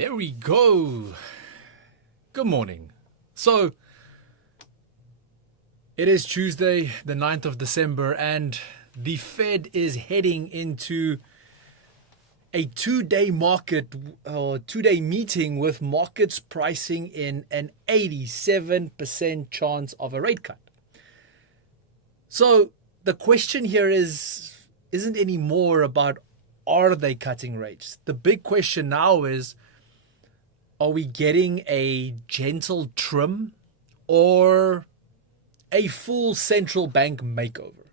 There we go. Good morning. So, it is Tuesday, the 9th of December, and the Fed is heading into a two-day meeting with markets pricing in an 87% chance of a rate cut. So, the question here isn't any more about are they cutting rates? The big question now is, are we getting a gentle trim or a full central bank makeover?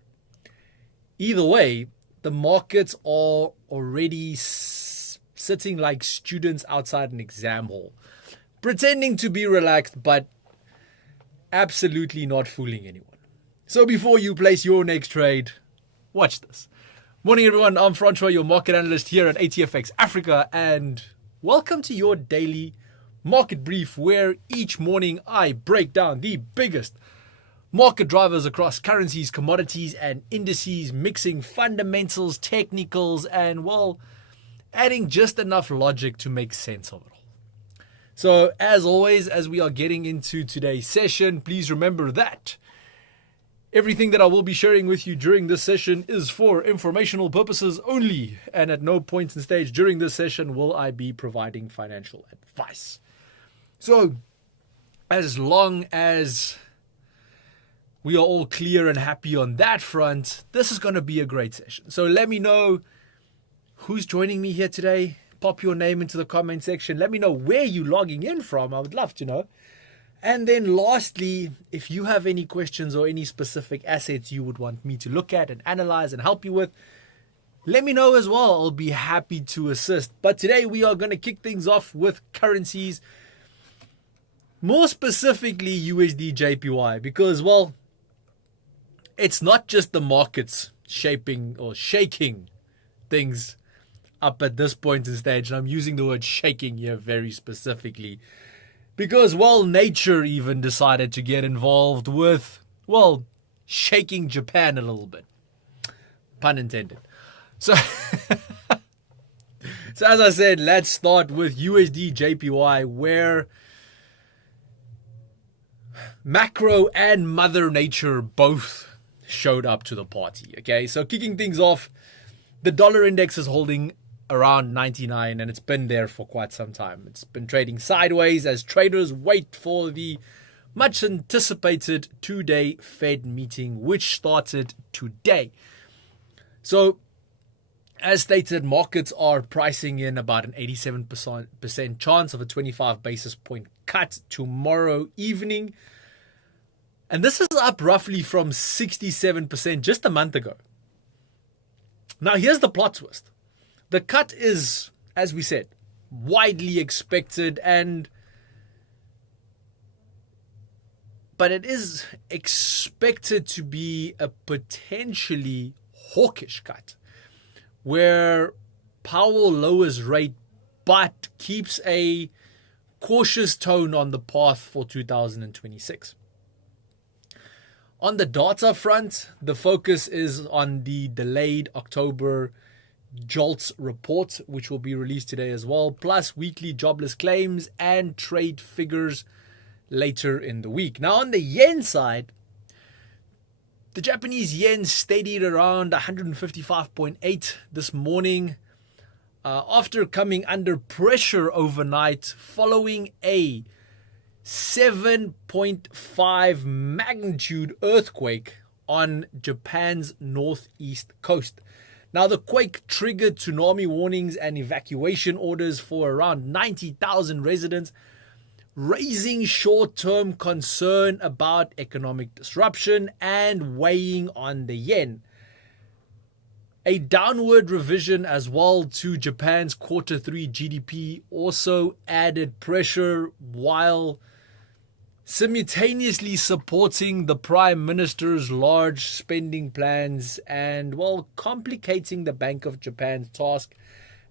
Either way, the markets are already sitting like students outside an exam hall, pretending to be relaxed, but absolutely not fooling anyone. So before you place your next trade, watch this. Morning, everyone. I'm Francois, your market analyst here at ATFX Africa, and welcome to your daily market brief, where each morning I break down the biggest market drivers across currencies, commodities, and indices, mixing fundamentals, technicals, and, well, adding just enough logic to make sense of it all. So, as always, as we are getting into today's session, please remember that everything that I will be sharing with you during this session is for informational purposes only, and at no point in stage during this session will I be providing financial advice. So, as long as we are all clear and happy on that front, this is going to be a great session. So let me know who's joining me here today. Pop your name into the comment section. Let me know where you're logging in from. I would love to know. And then lastly, if you have any questions or any specific assets you would want me to look at and analyze and help you with, let me know as well. I'll be happy to assist. But today we are going to kick things off with currencies, more specifically USD JPY, because, well, it's not just the markets shaping or shaking things up at this point in stage. And I'm using the word shaking here very specifically because, well, nature even decided to get involved with, well, shaking Japan a little bit. Pun intended. So, as I said, let's start with USD JPY, where macro and Mother Nature both showed up to the party. Okay, so kicking things off, the dollar index is holding around 99, and it's been there for quite some time. It's been trading sideways as traders wait for the much anticipated two-day Fed meeting, which started today. So, as stated, markets are pricing in about an 87% chance of a 25 basis point cut tomorrow evening. And this is up roughly from 67% just a month ago. Now, here's the plot twist. The cut is, as we said, widely expected, but it is expected to be a potentially hawkish cut, where Powell lowers rate but keeps a cautious tone on the path for 2026. On the data front, the focus is on the delayed October JOLTS report, which will be released today as well, plus weekly jobless claims and trade figures later in the week. Now, on the yen side, the Japanese yen steadied around 155.8 this morning after coming under pressure overnight following a 7.5 magnitude earthquake on Japan's northeast coast. Now, the quake triggered tsunami warnings and evacuation orders for around 90,000 residents, raising short-term concern about economic disruption and weighing on the yen. A downward revision as well to Japan's Q3 GDP also added pressure, while simultaneously supporting the Prime Minister's large spending plans and, well, complicating the Bank of Japan's task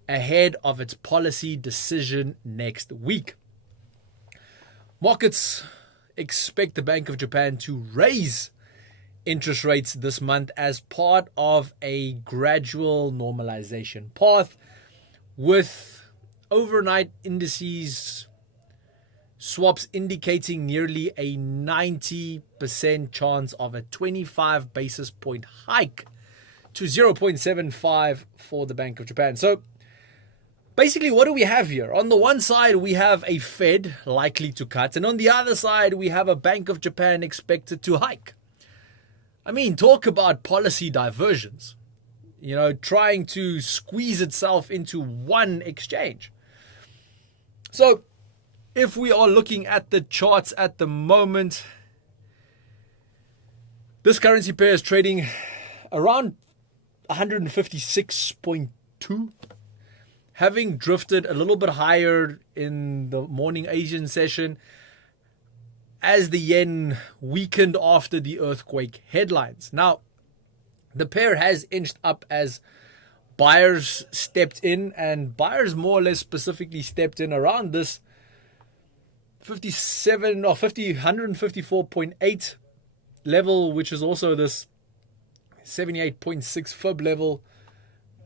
ahead of its policy decision next week. Markets expect the Bank of Japan to raise interest rates this month as part of a gradual normalization path, with overnight indices swaps indicating nearly a 90% chance of a 25 basis point hike to 0.75 for the Bank of Japan. So basically, what do we have here? On the one side, we have a Fed likely to cut, and on the other side, we have a Bank of Japan expected to hike. I mean, talk about policy diversions. You know, trying to squeeze itself into one exchange. So, if we are looking at the charts at the moment, this currency pair is trading around 156.2, having drifted a little bit higher in the morning Asian session as the yen weakened after the earthquake headlines. Now, the pair has inched up as buyers stepped in, and buyers more or less specifically stepped in around this 154.8 level, which is also this 78.6 fib level.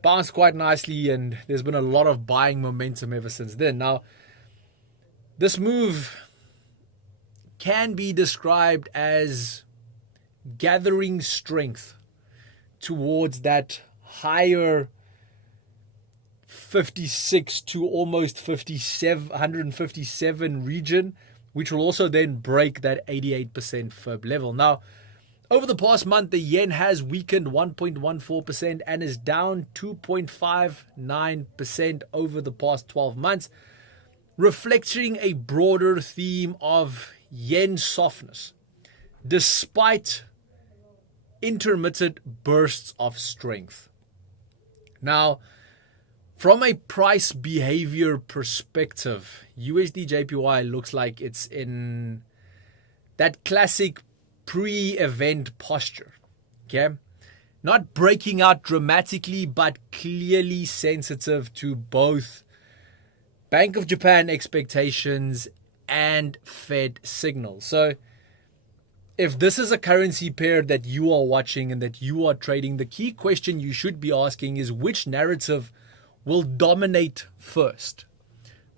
Bounced quite nicely, and there's been a lot of buying momentum ever since then. Now, this move can be described as gathering strength towards that higher 56 to almost 157 region, which will also then break that 88% fib level. Now, over the past month, the yen has weakened 1.14% and is down 2.59% over the past 12 months, reflecting a broader theme of yen softness, despite intermittent bursts of strength. Now, from a price behavior perspective, USD JPY looks like it's in that classic pre-event posture. Okay? Not breaking out dramatically, but clearly sensitive to both Bank of Japan expectations and Fed signals. So, if this is a currency pair that you are watching and that you are trading, the key question you should be asking is which narrative will dominate first?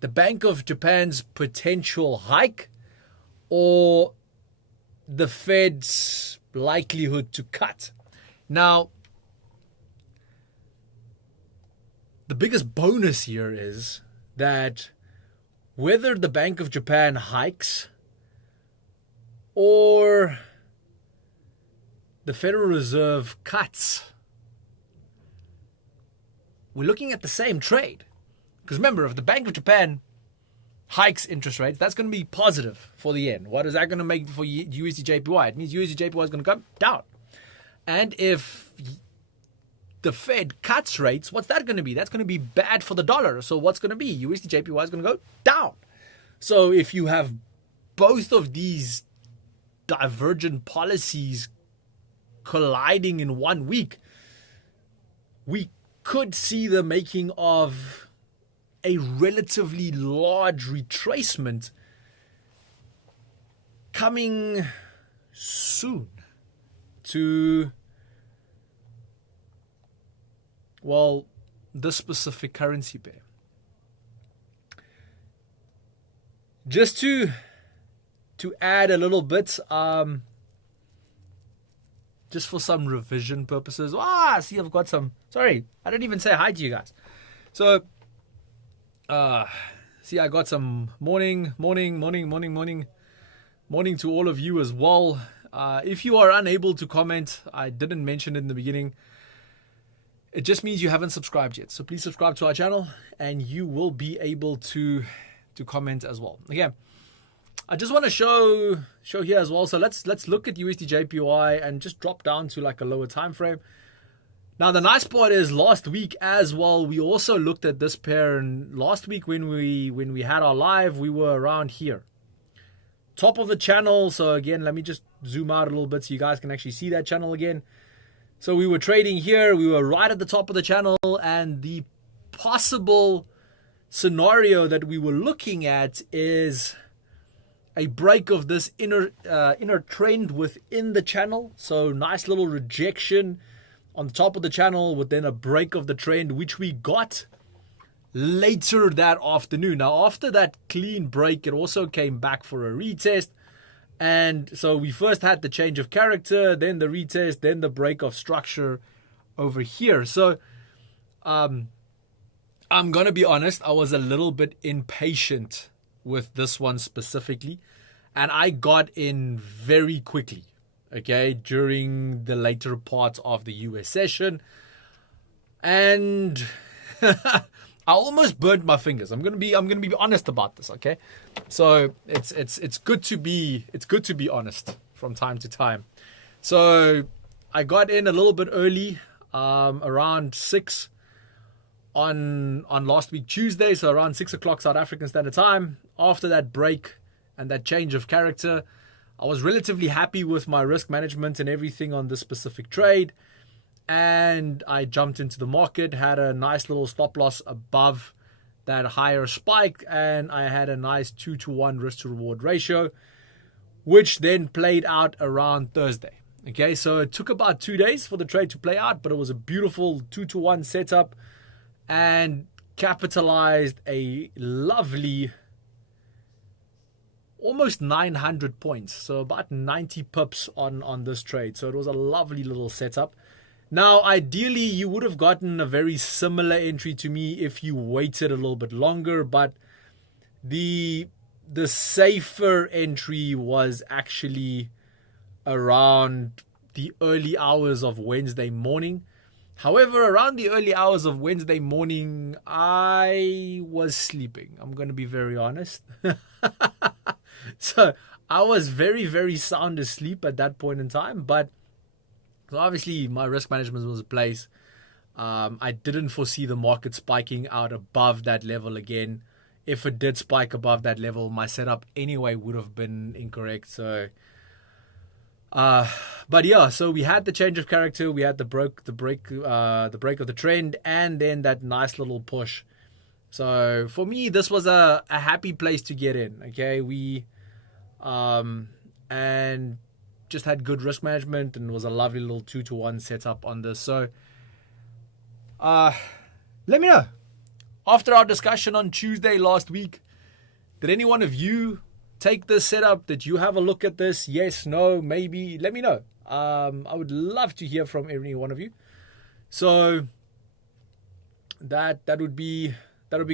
The Bank of Japan's potential hike or the Fed's likelihood to cut? Now, the biggest bonus here is that whether the Bank of Japan hikes or the Federal Reserve cuts, we're looking at the same trade. Because remember, if the Bank of Japan hikes interest rates, that's going to be positive for the yen. What is that going to make for USD JPY? It means USD JPY is going to come down. And if the Fed cuts rates, what's that going to be? That's going to be bad for the dollar. So what's going to be? USD JPY is going to go down. So if you have both of these divergent policies colliding in 1 week, we could see the making of a relatively large retracement coming soon to, well, this specific currency pair. Just to add a little bit, just for some revision purposes. See, I've got some. Sorry, I didn't even say hi to you guys. So, see, I got some morning to all of you as well. If you are unable to comment, I didn't mention it in the beginning. It just means you haven't subscribed yet. So please subscribe to our channel, and you will be able to comment as well. Again, I just want to show here as well. So let's look at USD JPY and just drop down to like a lower time frame. Now the nice part is last week as well, we also looked at this pair, and last week when we had our live, we were around here. Top of the channel. So again, let me just zoom out a little bit so you guys can actually see that channel again. So we were trading here, we were right at the top of the channel, and the possible scenario that we were looking at is a break of this inner trend within the channel. So nice little rejection on the top of the channel with then a break of the trend, which we got later that afternoon. Now, after that clean break, it also came back for a retest. And so we first had the change of character, then the retest, then the break of structure over here. So I'm going to be honest, I was a little bit impatient with this one specifically. And I got in very quickly, okay, during the later part of the US session. And I almost burnt my fingers. I'm gonna be honest about this, okay? So it's good to be honest from time to time. So I got in a little bit early, around 6 on last week Tuesday, so around 6 o'clock South African Standard Time. After that break and that change of character, I was relatively happy with my risk management and everything on this specific trade. And I jumped into the market, had a nice little stop loss above that higher spike, and I had a nice 2-to-1 risk to reward ratio, which then played out around Thursday. Okay, so it took about 2 days for the trade to play out, but it was a beautiful 2-to-1 setup and capitalized a lovely almost 900 points, so about 90 pips on this trade. So it was a lovely little setup. Now, ideally, you would have gotten a very similar entry to me if you waited a little bit longer, but the safer entry was actually around the early hours of Wednesday morning. However, around the early hours of Wednesday morning, I was sleeping. I'm going to be very honest. So I was very, very sound asleep at that point in time, but so obviously my risk management was in place. I didn't foresee the market spiking out above that level again. If it did spike above that level, my setup anyway would have been incorrect. So, but yeah, so we had the change of character, we had the break of the trend, and then that nice little push. So for me, this was a happy place to get in. Okay, we and just had good risk management and was a lovely little 2-to-1 setup on this. So let me know, after our discussion on Tuesday last week, did any one of you take this setup? Did you have a look at this? Yes, no, maybe? Let me know. I would love to hear from every one of you. So that would be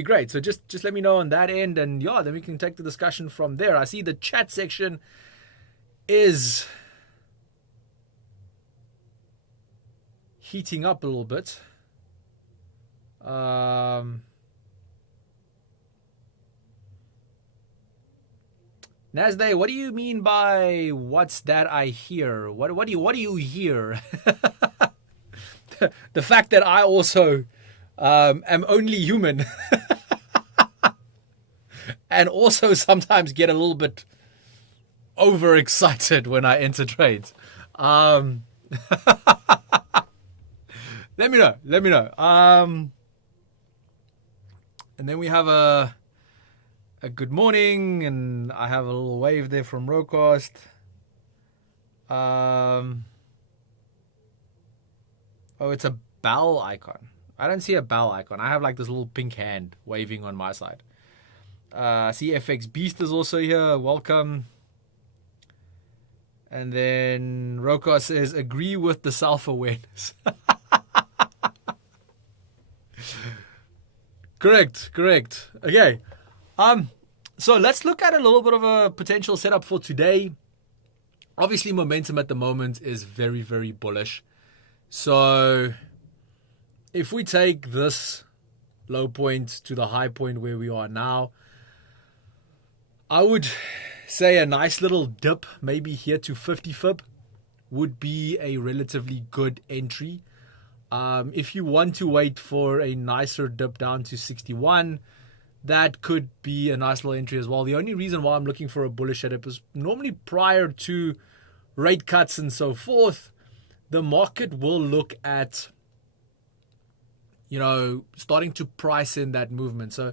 great. So just let me know on that end, and yeah, then we can take the discussion from there. I see the chat section is heating up a little bit. Nasdaq, what do you mean by what's that I hear? What do you hear? The fact that I also am only human and also sometimes get a little bit overexcited when I enter trades. Let me know. And then we have a good morning, and I have a little wave there from Rocast. Oh, it's a bell icon. I don't see a bell icon. I have like this little pink hand waving on my side. See FX Beast is also here. Welcome. And then Rocast says, agree with the self-awareness. Correct. Okay. So let's look at a little bit of a potential setup for today. Obviously, momentum at the moment is very, very bullish. So if we take this low point to the high point where we are now, I would say a nice little dip, maybe here to 50 fib, would be a relatively good entry. If you want to wait for a nicer dip down to 61, that could be a nice little entry as well. The only reason why I'm looking for a bullish setup is normally prior to rate cuts and so forth, the market will look at, starting to price in that movement. So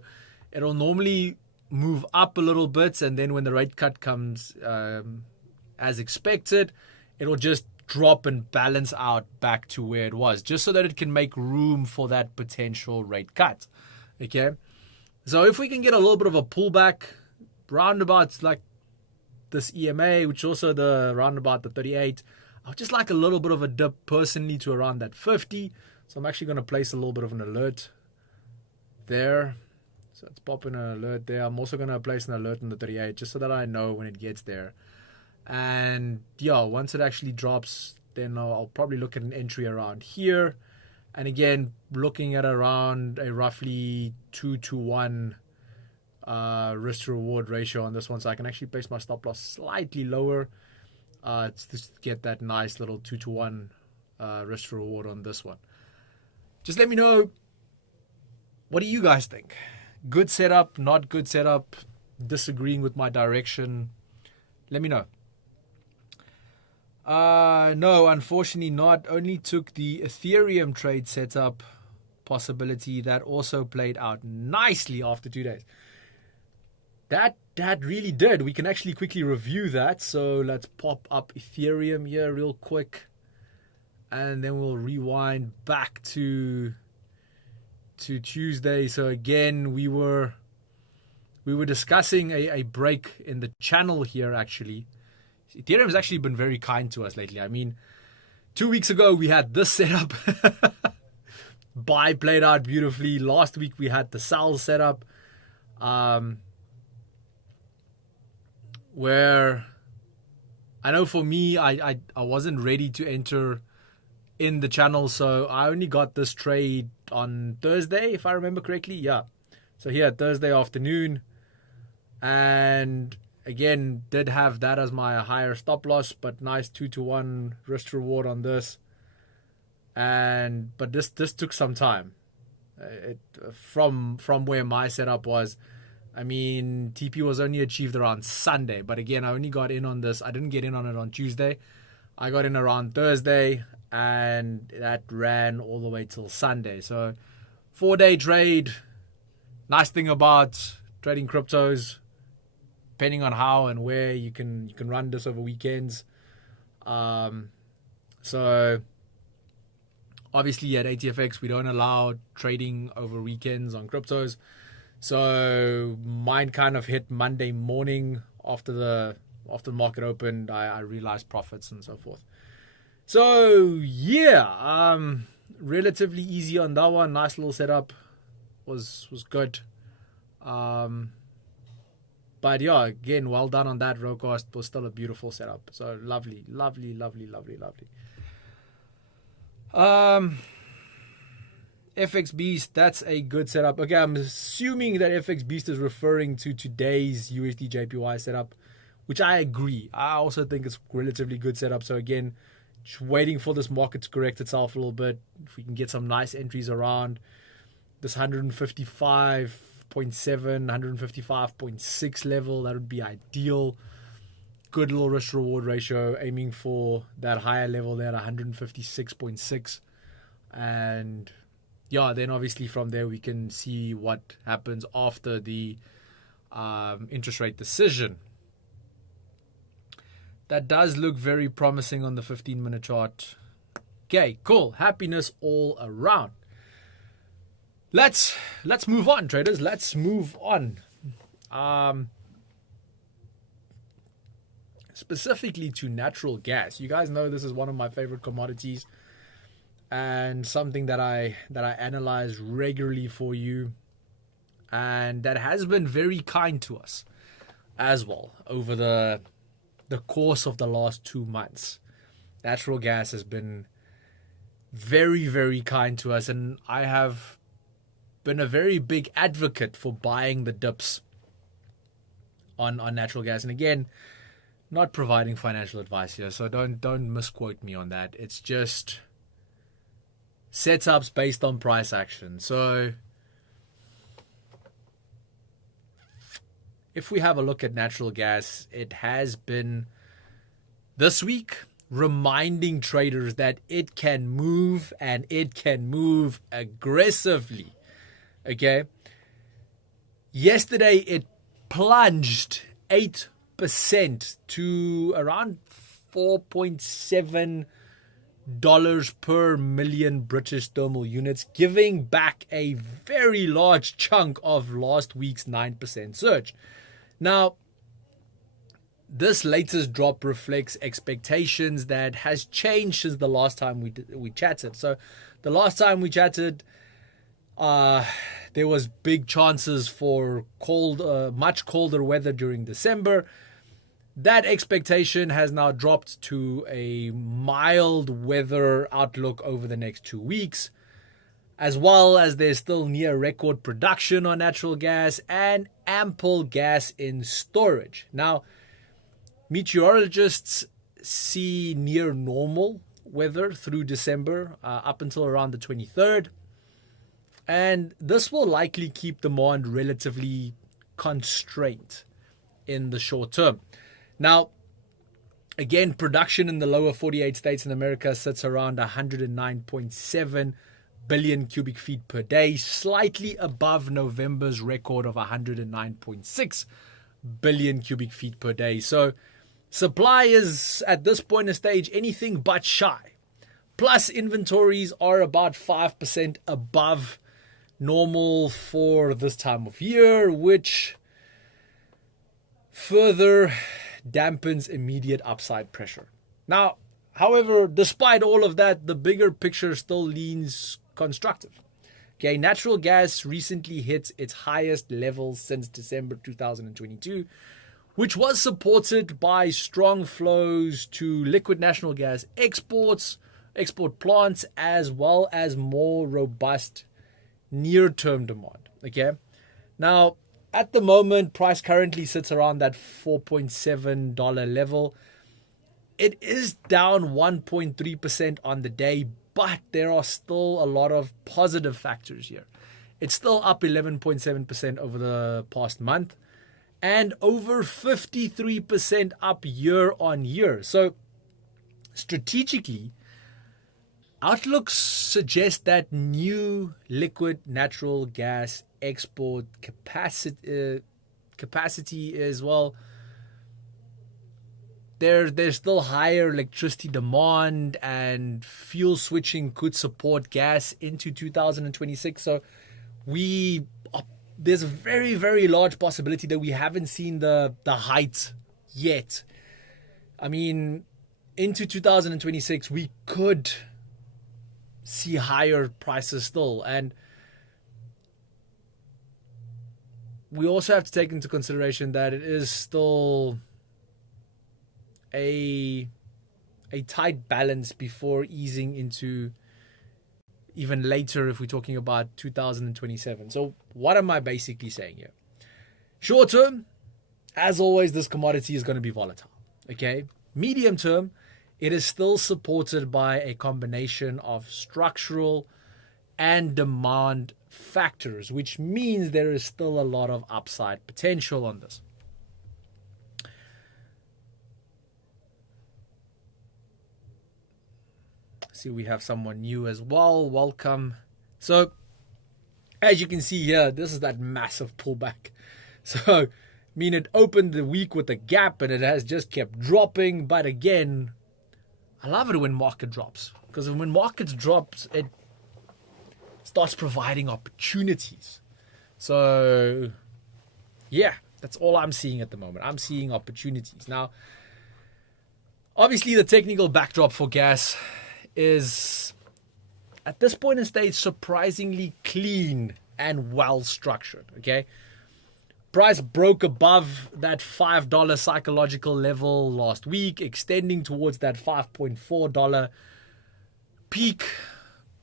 it'll normally move up a little bit, and then when the rate cut comes as expected, it'll just drop and balance out back to where it was, just so that it can make room for that potential rate cut. Okay. So if we can get a little bit of a pullback, roundabouts like this EMA, which also the roundabout the 38, I would just like a little bit of a dip personally to around that 50. So I'm actually going to place a little bit of an alert there. So it's popping an alert there. I'm also going to place an alert in the 38 just so that I know when it gets there. And yeah, once it actually drops, then I'll probably look at an entry around here. And again, looking at around a roughly 2-to-1 risk to reward ratio on this one. So I can actually place my stop loss slightly lower. It's just to get that nice little 2-to-1 risk to reward on this one. Just let me know, what do you guys think? Good setup, not good setup, disagreeing with my direction? Let me know. No, unfortunately not. Only took the Ethereum trade setup possibility that also played out nicely after 2 days. That really did. We can actually quickly review that. So let's pop up Ethereum here real quick. And then we'll rewind back to Tuesday. So again, we were discussing a break in the channel here actually. Ethereum has actually been very kind to us lately. I mean, 2 weeks ago we had this setup. Buy played out beautifully. Last week we had the sell setup. Where I know for me, I wasn't ready to enter in the channel. So I only got this trade on Thursday, if I remember correctly. Yeah. So here, Thursday afternoon. And again, did have that as my higher stop loss, but nice 2-to-1 risk reward on this. But this took some time. From where my setup was. I mean, TP was only achieved around Sunday, but again, I only got in on this. I didn't get in on it on Tuesday. I got in around Thursday, and that ran all the way till Sunday. So 4-day trade. Nice thing about trading cryptos, depending on how and where you can run this over weekends. So obviously at ATFX we don't allow trading over weekends on cryptos. So mine kind of hit Monday morning after the market opened. I realized profits and so forth. So yeah, relatively easy on that one. Nice little setup, was good. But yeah, again, well done on that. Rocost was still a beautiful setup. So lovely. FX Beast, that's a good setup. Okay, I'm assuming that FX Beast is referring to today's USD JPY setup, which I agree. I also think it's relatively good setup. So again, just waiting for this market to correct itself a little bit. If we can get some nice entries around this 155.7, 155.6 level, that would be ideal. Good little risk reward ratio, aiming for that higher level there at 156.6. And yeah, then obviously from there we can see what happens after the interest rate decision. That does look very promising on the 15-minute chart. Okay, cool. Happiness all around. Let's move on, traders. Let's move on. Specifically to natural gas. You guys know this is one of my favorite commodities, and something that I analyze regularly for you, and that has been very kind to us as well over the course of the last 2 months. Natural gas has been very, very kind to us, and I have been a very big advocate for buying the dips on natural gas. And again, not providing financial advice here, so don't misquote me on that. It's just setups based on price action. So if we have a look at natural gas, it has been this week reminding traders that it can move, and it can move aggressively. Okay. Yesterday it plunged 8% to around $4.7 dollars per million British thermal units, giving back a very large chunk of last week's 9% surge. Now, this latest drop reflects expectations that has changed since the last time we chatted. So the last time we chatted, there was big chances for much colder weather during December. That expectation has now dropped to a mild weather outlook over the next 2 weeks, as well as there's still near record production on natural gas and ample gas in storage. Now, meteorologists see near normal weather through December up until around the 23rd. And this will likely keep demand relatively constrained in the short term. Now, again, production in the lower 48 states in America sits around 109.7 billion cubic feet per day, slightly above November's record of 109.6 billion cubic feet per day. So supply is, at this point in stage, anything but shy. Plus, inventories are about 5% above normal for this time of year, which further dampens immediate upside pressure. Now, however, despite all of that, the bigger picture still leans constructive. Okay, natural gas recently hit its highest levels since December 2022, which was supported by strong flows to liquid natural gas export plants, as well as more robust near-term demand. Okay, now at the moment, price currently sits around that $4.7 level. It is down 1.3% on the day, but there are still a lot of positive factors here. It's still up 11.7% over the past month and over 53% up year on year. So strategically, outlooks suggest that new liquid natural gas export capacity as well. There's still higher electricity demand, and fuel switching could support gas into 2026. So there's a very, very large possibility that we haven't seen the height yet. I mean, into 2026, we could see higher prices still. And we also have to take into consideration that it is still a tight balance before easing into even later if we're talking about 2027. So what am I basically saying here? Short term, as always, this commodity is going to be volatile. Okay. Medium term, it is still supported by a combination of structural and demand factors, which means there is still a lot of upside potential on this. See, we have someone new as well. Welcome. So, as you can see here, this is that massive pullback. So, I mean, it opened the week with a gap and it has just kept dropping. But again, I love it when market drops, because when markets drops, it starts providing opportunities. So, yeah, that's all I'm seeing at the moment. I'm seeing opportunities. Now, obviously, the technical backdrop for gas is, at this point in stage, surprisingly clean and well structured. Okay, price broke above that $5 psychological level last week, extending towards that $5.4 peak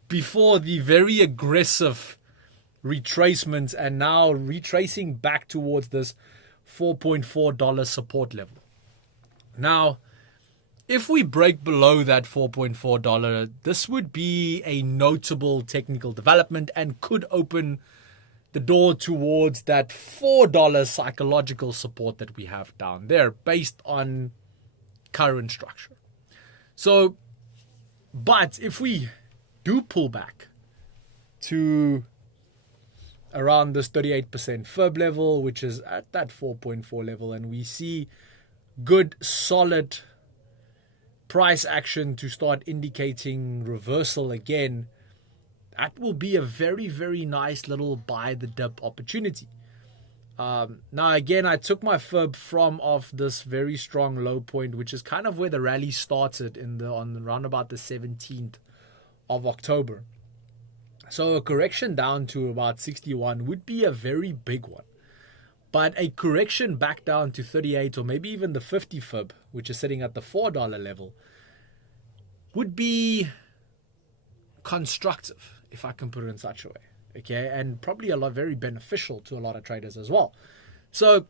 before the very aggressive retracements, and now retracing back towards this $4.4 support level. Now, if we break below that $4.4, this would be a notable technical development and could open the door towards that $4 psychological support that we have down there based on current structure. So, but if we do pull back to around this 38% FIB level, which is at that 4.4 level, and we see good, solid price action to start indicating reversal again, that will be a very, very nice little buy the dip opportunity. Now, again, I took my fib from off this very strong low point, which is kind of where the rally started around about the 17th of October. So a correction down to about 61 would be a very big one. But a correction back down to 38 or maybe even the 50 fib, which is sitting at the $4 level, would be constructive, if I can put it in such a way. Okay, and probably very beneficial to a lot of traders as well. So,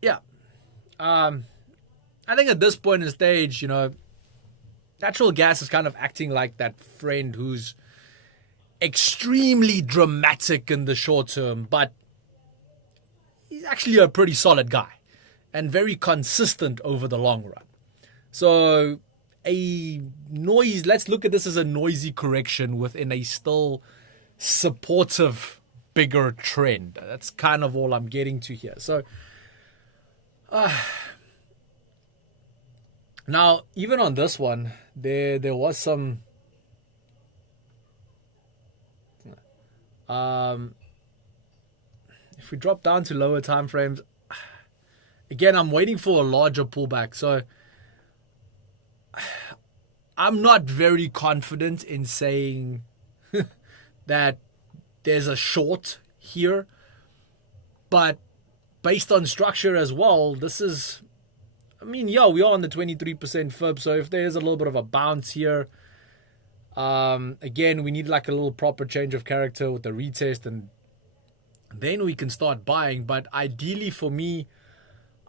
yeah, I think at this point in the stage, natural gas is kind of acting like that friend who's extremely dramatic in the short term, but he's actually a pretty solid guy and very consistent over the long run. So let's look at this as a noisy correction within a still supportive bigger trend. That's kind of all I'm getting to here. So now, even on this one, there was some if we drop down to lower time frames, again, I'm waiting for a larger pullback. So I'm not very confident in saying that there's a short here, but based on structure as well, we are on the 23% fib. So if there's a little bit of a bounce here, again, we need like a little proper change of character with the retest, and then we can start buying. But ideally for me,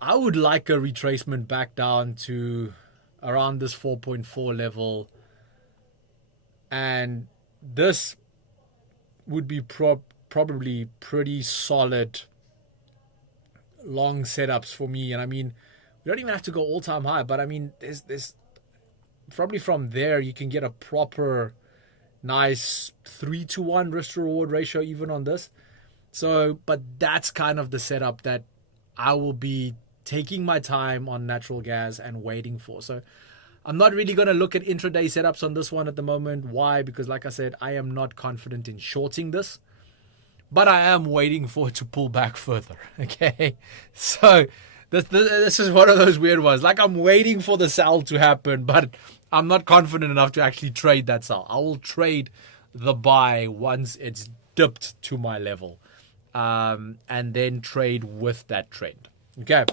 I would like a retracement back down to around this 4.4 level, and this would be probably pretty solid long setups for me. And we don't even have to go all-time high, but there's probably from there you can get a proper nice 3-to-1 risk to reward ratio even on this. So, but that's kind of the setup that I will be taking my time on natural gas and waiting for. So I'm not really going to look at intraday setups on this one at the moment. Why? Because like I said, I am not confident in shorting this, but I am waiting for it to pull back further. Okay. So this is one of those weird ones. Like, I'm waiting for the sell to happen, but I'm not confident enough to actually trade that sell. I will trade the buy once it's dipped to my level, and then trade with that trend. Okay.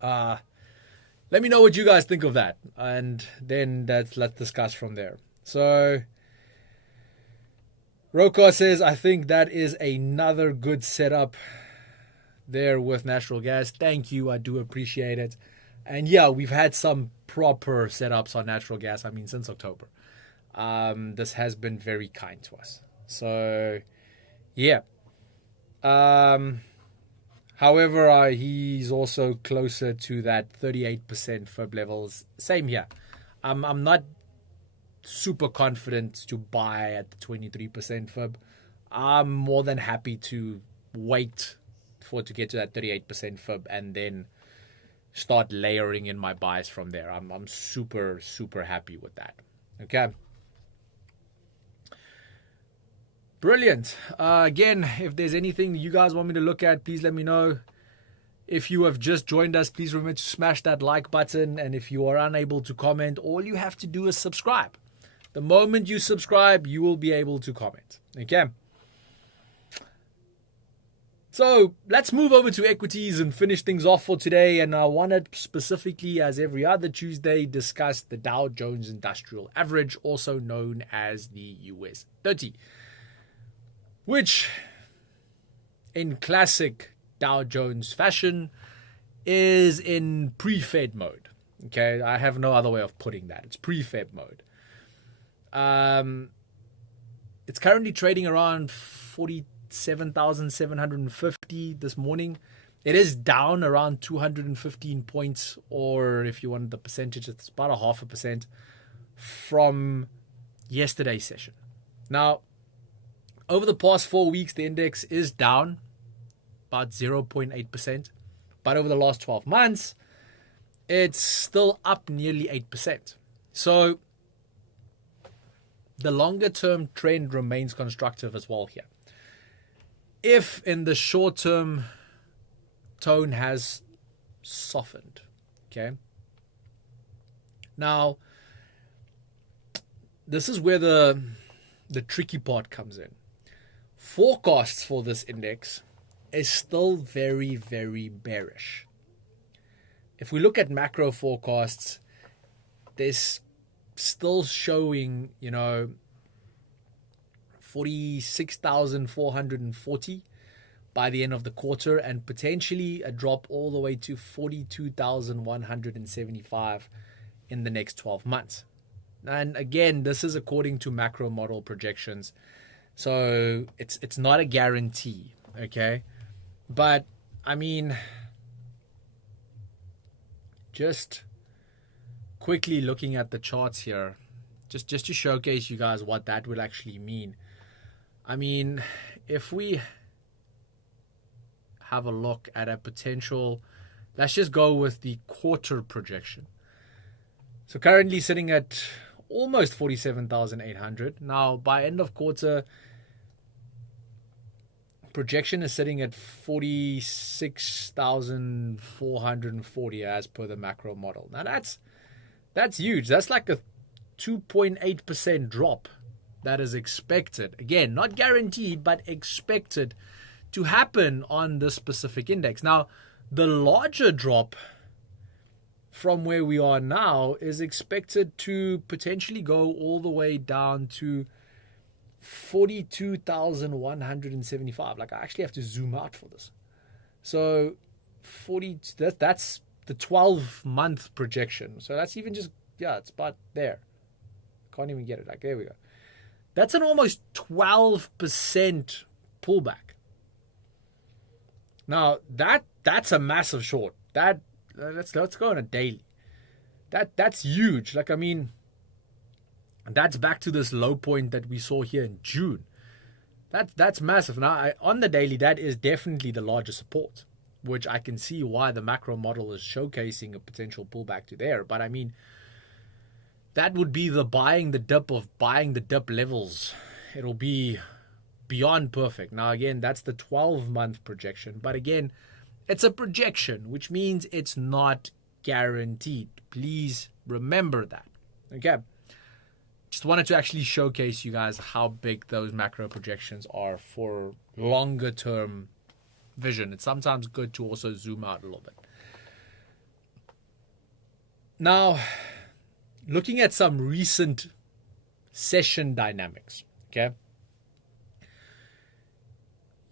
Let me know what you guys think of that, and then let's discuss from there. So Rokar says, I think that is another good setup there with natural gas. Thank you. I do appreciate it. And yeah, we've had some proper setups on natural gas, since October. This has been very kind to us. So yeah. However, he's also closer to that 38% fib levels. Same here. I'm not super confident to buy at the 23% fib. I'm more than happy to wait for it to get to that 38% fib and then start layering in my buys from there. I'm super, super happy with that. Okay. Brilliant. Again, if there's anything you guys want me to look at, please let me know. If you have just joined us, please remember to smash that like button. And if you are unable to comment, all you have to do is subscribe. The moment you subscribe, you will be able to comment. Okay. So let's move over to equities and finish things off for today. And I want to specifically, as every other Tuesday, discuss the Dow Jones Industrial Average, also known as the US 30. Which, in classic Dow Jones fashion, is in pre-Fed mode. Okay, I have no other way of putting that. It's pre-Fed mode. It's currently trading around 47,750 this morning. It is down around 215 points, or if you want the percentage, it's about 0.5% from yesterday's session. Now, over the past 4 weeks, the index is down about 0.8%. But over the last 12 months, it's still up nearly 8%. So the longer term trend remains constructive as well here. If in the short term tone has softened, okay? Now, this is where the tricky part comes in. Forecasts for this index is still very, very bearish. If we look at macro forecasts, there's still showing, 46,440 by the end of the quarter, and potentially a drop all the way to 42,175 in the next 12 months. And again, this is according to macro model projections. So it's not a guarantee, okay? But I mean, just quickly looking at the charts here, just to showcase you guys what that would actually mean. I mean, if we have a look at a potential, let's just go with the quarter projection. So currently sitting at almost 47,800. Now, by end of quarter, projection is sitting at 46,440 as per the macro model. Now, that's huge. That's like a 2.8% drop that is expected. Again, not guaranteed, but expected to happen on this specific index. Now, the larger drop from where we are now is expected to potentially go all the way down to 42,175. Like, I actually have to zoom out for this. So that's the 12-month projection. So that's even just, it's about there. Can't even get it. Like, there we go. That's an almost 12% pullback. Now, that's a massive short. Let's go on a daily. That's huge. Like, I mean, that's back to this low point that we saw here in June. That's massive. Now, on the daily, that is definitely the largest support, which I can see why the macro model is showcasing a potential pullback to there. But I mean, that would be the buying the dip of buying the dip levels. It'll be beyond perfect. Now, again, that's the 12-month projection. But again, it's a projection, which means it's not guaranteed. Please remember that. Okay. Just wanted to actually showcase you guys how big those macro projections are for longer term vision. It's sometimes good to also zoom out a little bit. Now, looking at some recent session dynamics, okay?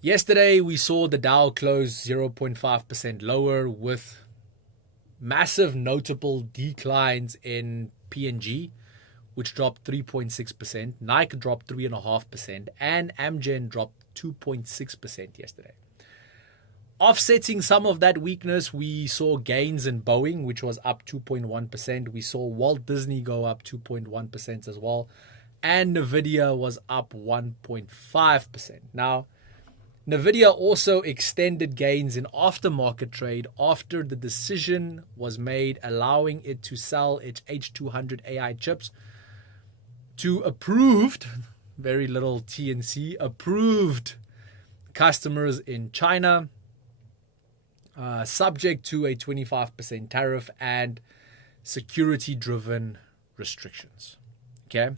Yesterday, we saw the Dow close 0.5% lower with massive notable declines in P&G, which dropped 3.6%. Nike dropped 3.5%, and Amgen dropped 2.6% yesterday. Offsetting some of that weakness, we saw gains in Boeing, which was up 2.1%. We saw Walt Disney go up 2.1% as well. And NVIDIA was up 1.5%. Now, NVIDIA also extended gains in aftermarket trade after the decision was made allowing it to sell its H200 AI chips to approved, very little T and C, approved customers in China, subject to a 25% tariff and security-driven restrictions. Okay.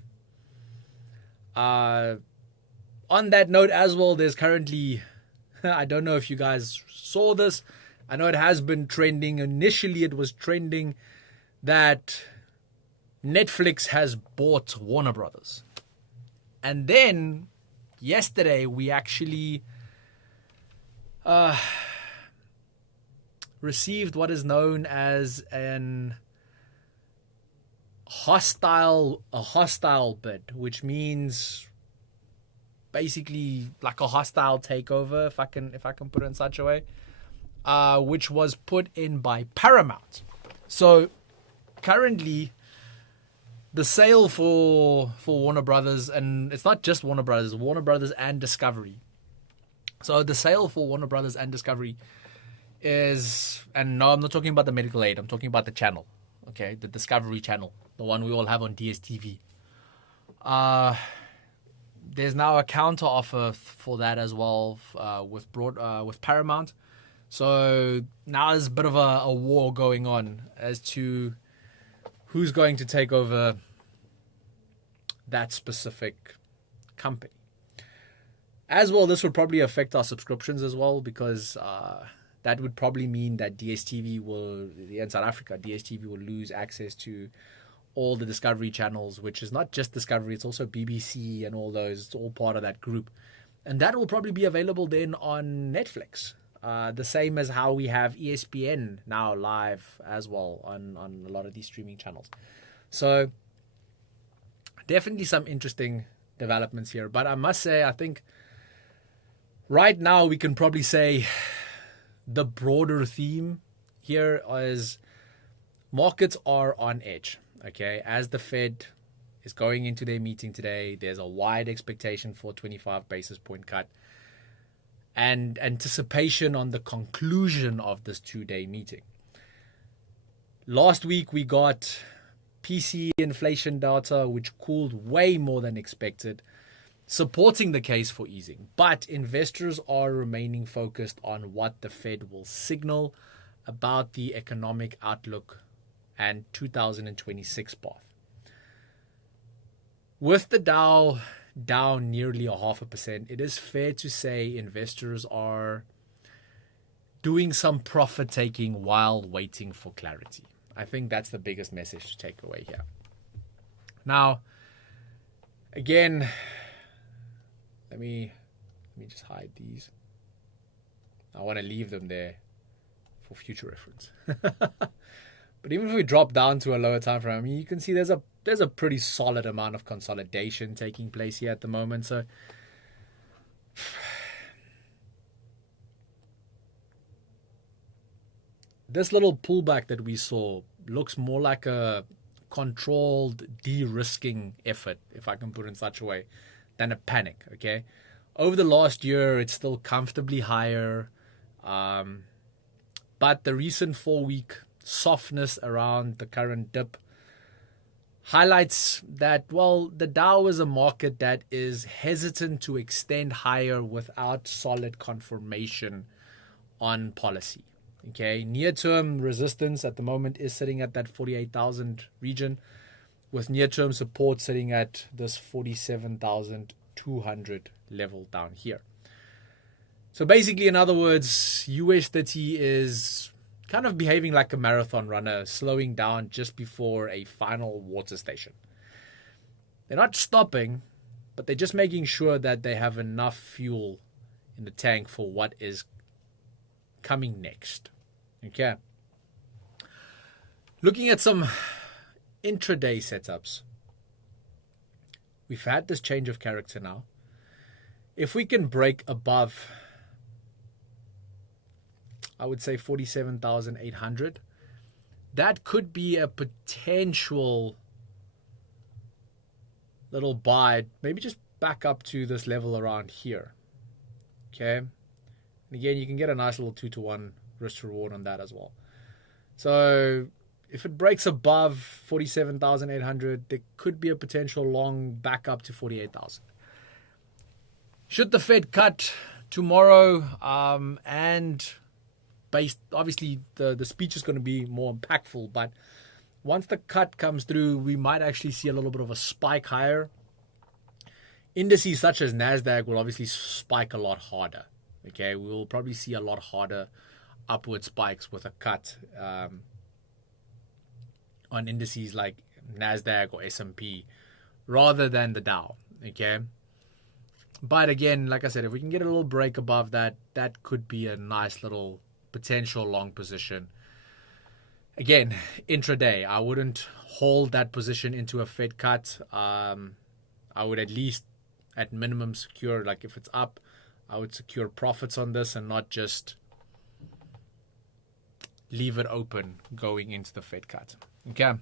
On that note as well, there's currently, I don't know if you guys saw this. I know it has been trending. Initially, it was trending that Netflix has bought Warner Brothers. And then yesterday, we actually received what is known as a hostile bid, which means basically like a hostile takeover, if I can put it in such a way, which was put in by Paramount. So currently, the sale for Warner Brothers, and it's not just Warner Brothers and Discovery. So the sale for Warner Brothers and Discovery is, and no, I'm not talking about the medical aid. I'm talking about the channel, okay, the Discovery Channel, the one we all have on DSTV. There's now a counter offer for that as well with Paramount. So now there's a bit of a war going on as to who's going to take over that specific company. As well, this would probably affect our subscriptions as well, because that would probably mean that DSTV will, in South Africa, DSTV will lose access to all the Discovery channels, which is not just Discovery, it's also BBC and all those. It's all part of that group. And that will probably be available then on Netflix. The same as how we have ESPN now live as well on a lot of these streaming channels. So definitely some interesting developments here. But I must say, I think right now we can probably say the broader theme here is markets are on edge. Okay, as the Fed is going into their meeting today, there's a wide expectation for a 25 basis point cut and anticipation on the conclusion of this 2-day meeting. Last week, we got PCE inflation data, which cooled way more than expected, supporting the case for easing. But investors are remaining focused on what the Fed will signal about the economic outlook and 2026 path. With the Dow down nearly 0.5%, it is fair to say investors are doing some profit taking while waiting for clarity. I think that's the biggest message to take away here. Now, again, let me just hide these. I want to leave them there for future reference. But even if we drop down to a lower time frame, I mean, you can see there's a pretty solid amount of consolidation taking place here at the moment. So this little pullback that we saw looks more like a controlled de-risking effort, if I can put it in such a way, than a panic. Okay, over the last year, it's still comfortably higher, but the recent 4-week softness around the current dip highlights that, well, the Dow is a market that is hesitant to extend higher without solid confirmation on policy. Okay, near-term resistance at the moment is sitting at that 48,000 region, with near-term support sitting at this 47,200 level down here. So basically, in other words, US30 is kind of behaving like a marathon runner, slowing down just before a final water station. They're not stopping, but they're just making sure that they have enough fuel in the tank for what is coming next. Okay. Looking at some intraday setups. We've had this change of character now. If we can break above, I would say 47,800, that could be a potential little buy, maybe just back up to this level around here. Okay. And again, you can get a nice little 2-to-1 risk reward on that as well. So if it breaks above 47,800, there could be a potential long back up to 48,000. Should the Fed cut tomorrow, and based, obviously the speech is going to be more impactful, but once the cut comes through, we might actually see a little bit of a spike higher. Indices such as NASDAQ will obviously spike a lot harder. Okay, we'll probably see a lot harder upward spikes with a cut on indices like NASDAQ or S&P rather than the Dow. Okay, but again, like I said, if we can get a little break above that, that could be a nice little potential long position. Again, intraday, I wouldn't hold that position into a Fed cut. I would at least, at minimum, secure, like if it's up, I would secure profits on this and not just leave it open going into the Fed cut. Okay.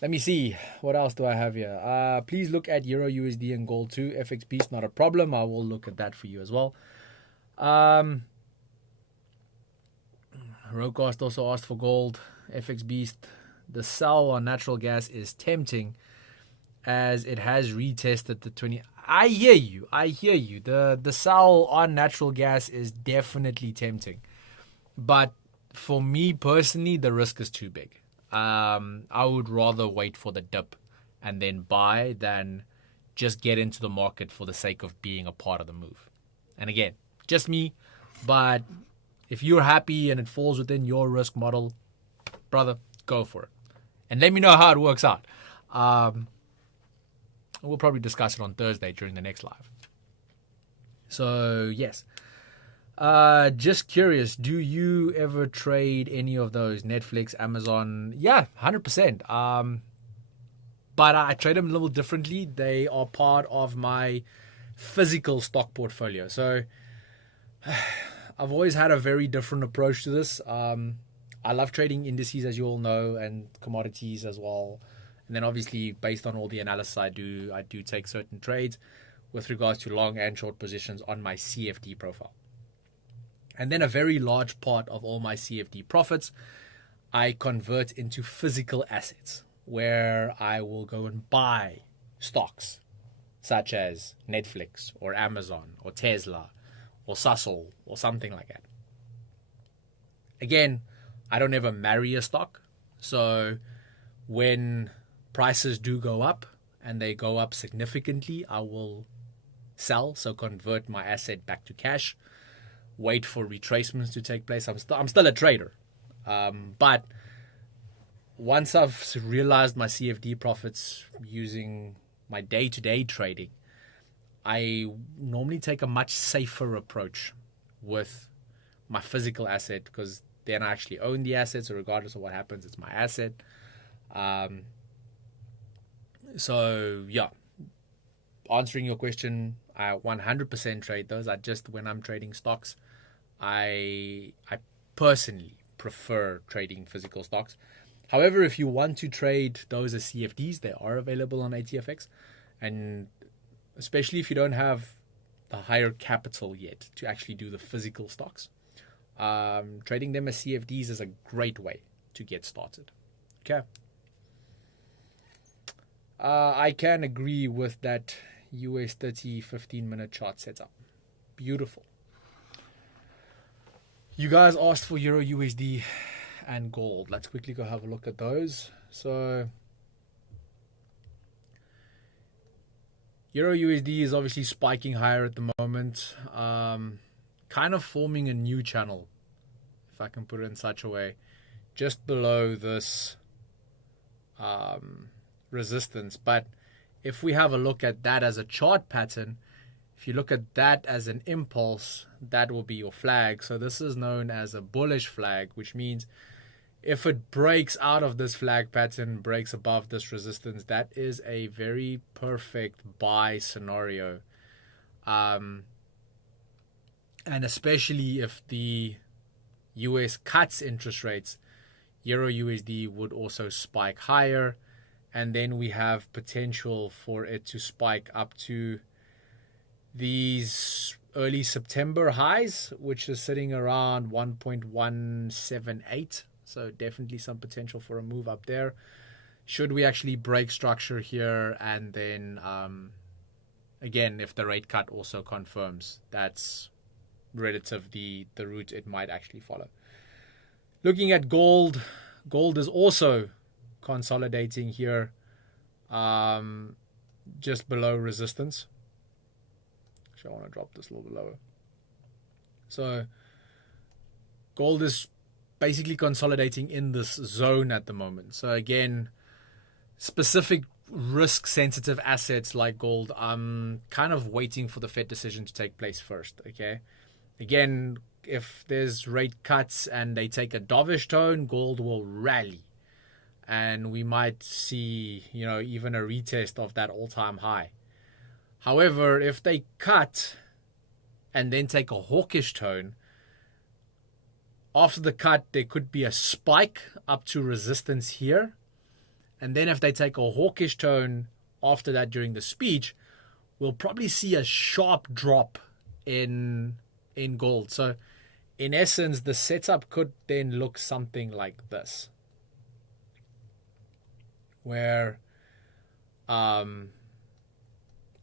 Let me see. What else do I have here? Please look at Euro USD and gold too. FX Beast, not a problem. I will look at that for you as well. Rocast also asked for gold. FX Beast, the sell on natural gas is tempting as it has retested the 20. I hear you. The sell on natural gas is definitely tempting. But for me personally, the risk is too big. I would rather wait for the dip and then buy than just get into the market for the sake of being a part of the move. And again, just me, but if you're happy and it falls within your risk model, brother, go for it. And let me know how it works out. We'll probably discuss it on Thursday during the next live. So, yes. Just curious, do you ever trade any of those? Netflix, Amazon? Yeah, 100%. But I trade them a little differently. They are part of my physical stock portfolio. So I've always had a very different approach to this. I love trading indices, as you all know, and commodities as well. And then obviously, based on all the analysis I do take certain trades with regards to long and short positions on my CFD profile. And then a very large part of all my CFD profits, I convert into physical assets, where I will go and buy stocks such as Netflix or Amazon or Tesla or Sasol or something like that. Again, I don't ever marry a stock. So when prices do go up and they go up significantly, I will sell, so convert my asset back to cash, wait for retracements to take place. I'm still a trader. But once I've realized my CFD profits using my day-to-day trading, I normally take a much safer approach with my physical asset, because then I actually own the asset. So regardless of what happens, it's my asset. So yeah, answering your question, I 100% trade those. When I'm trading stocks, I personally prefer trading physical stocks. However, if you want to trade those as CFDs, they are available on ATFX. And especially if you don't have the higher capital yet to actually do the physical stocks, trading them as CFDs is a great way to get started. Okay. I can agree with that US 30 15-minute chart setup. Beautiful. You guys asked for Euro USD and gold. Let's quickly go have a look at those. So Euro USD is obviously spiking higher at the moment, kind of forming a new channel, if I can put it in such a way, just below this resistance. But if we have a look at that as a chart pattern, if you look at that as an impulse, that will be your flag. So this is known as a bullish flag, which means if it breaks out of this flag pattern, breaks above this resistance, that is a very perfect buy scenario. And especially if the US cuts interest rates, Euro USD would also spike higher. And then we have potential for it to spike up to these early September highs, which is sitting around 1.178. So definitely some potential for a move up there. Should we actually break structure here, and then again, if the rate cut also confirms, that's relative the route it might actually follow. Looking at gold, gold is also consolidating here, just below resistance. Actually, I want to drop this a little bit lower. So gold is basically consolidating in this zone at the moment. So again, specific risk sensitive assets like gold, I'm kind of waiting for the Fed decision to take place first. Okay, again, if there's rate cuts and they take a dovish tone, gold will rally, and we might see, even a retest of that all-time high. However, if they cut and then take a hawkish tone, after the cut, there could be a spike up to resistance here. And then if they take a hawkish tone after that during the speech, we'll probably see a sharp drop in gold. So in essence, the setup could then look something like this, where, like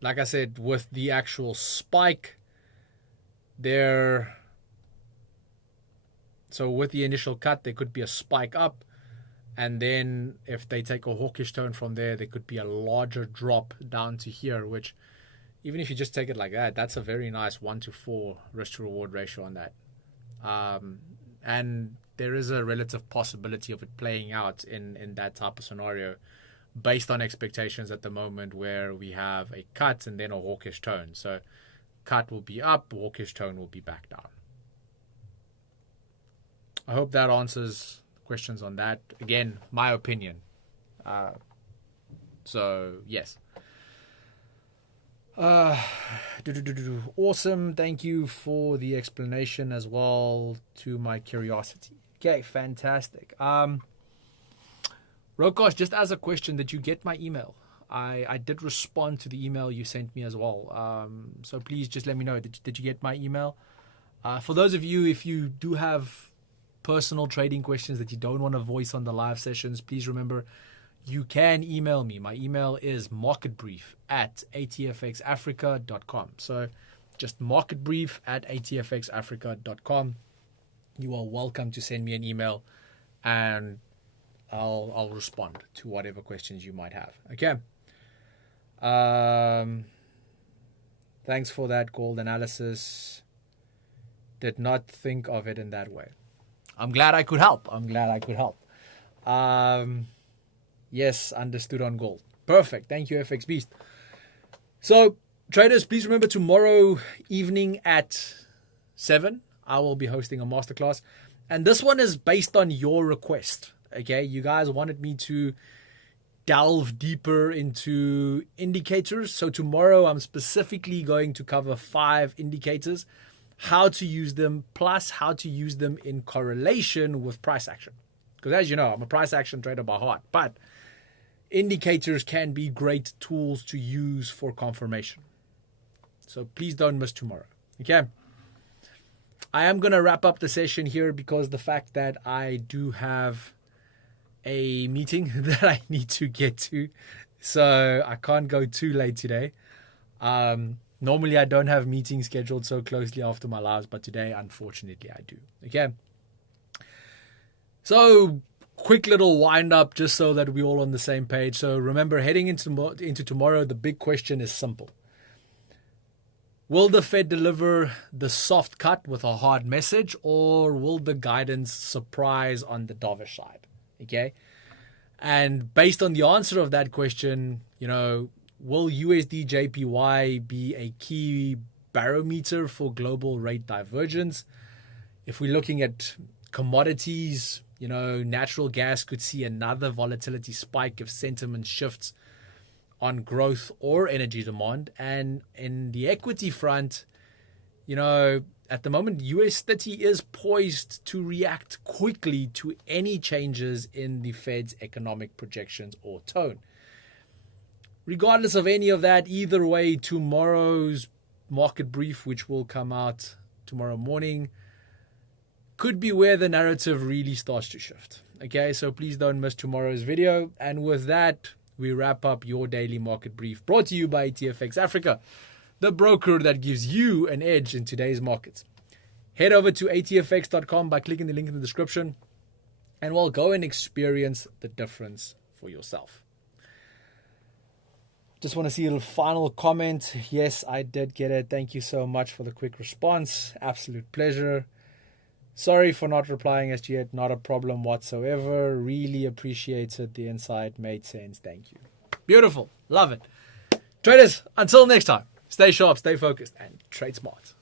I said, with the actual spike there, so with the initial cut, there could be a spike up, and then if they take a hawkish tone from there, there could be a larger drop down to here, which, even if you just take it like that, that's a very nice 1-to-4 risk to reward ratio on that. And there is a relative possibility of it playing out in that type of scenario based on expectations at the moment, where we have a cut and then a hawkish tone. So cut will be up, hawkish tone will be back down. I hope that answers questions on that. Again, my opinion. So yes. Awesome. Thank you for the explanation as well to my curiosity. Okay, fantastic. Rokosh, just as a question, did you get my email? I did respond to the email you sent me as well. So please just let me know. Did you get my email? For those of you, if you do have personal trading questions that you don't want to voice on the live sessions, please remember, you can email me. My email is marketbrief@atfxafrica.com. So just marketbrief@atfxafrica.com. You are welcome to send me an email, and I'll respond to whatever questions you might have. Okay. Thanks for that gold analysis. Did not think of it in that way. I'm glad I could help. Yes, understood on gold. Perfect. Thank you, FX Beast. So, traders, please remember tomorrow evening at 7, I will be hosting a masterclass. And this one is based on your request. Okay, you guys wanted me to delve deeper into indicators. So tomorrow I'm specifically going to cover 5 indicators, how to use them, plus how to use them in correlation with price action. Because as you know, I'm a price action trader by heart, but indicators can be great tools to use for confirmation. So please don't miss tomorrow. Okay. I am going to wrap up the session here because the fact that I do have a meeting that I need to get to, so I can't go too late today. Normally I don't have meetings scheduled so closely after my lives, but today unfortunately I do. Okay. So quick little wind up just so that we're all on the same page. So remember, heading into tomorrow, the big question is simple. Will the Fed deliver the soft cut with a hard message, or will the guidance surprise on the dovish side? Okay. And based on the answer of that question, will USD JPY be a key barometer for global rate divergence? If we're looking at commodities, natural gas could see another volatility spike if sentiment shifts on growth or energy demand. And in the equity front, at the moment, US 30 is poised to react quickly to any changes in the Fed's economic projections or tone. Regardless of any of that, either way, tomorrow's market brief, which will come out tomorrow morning, could be where the narrative really starts to shift. Okay, so please don't miss tomorrow's video. And with that, we wrap up your daily market brief, brought to you by ATFX Africa, the broker that gives you an edge in today's markets. Head over to atfx.com by clicking the link in the description, and we'll go and experience the difference for yourself. Just want to see a little final comment. Yes, I did get it. Thank you so much for the quick response. Absolute pleasure. Sorry for not replying as yet. Not a problem whatsoever. Really appreciated the insight. Made sense. Thank you. Beautiful. Love it. Traders, until next time, stay sharp, stay focused, and trade smart.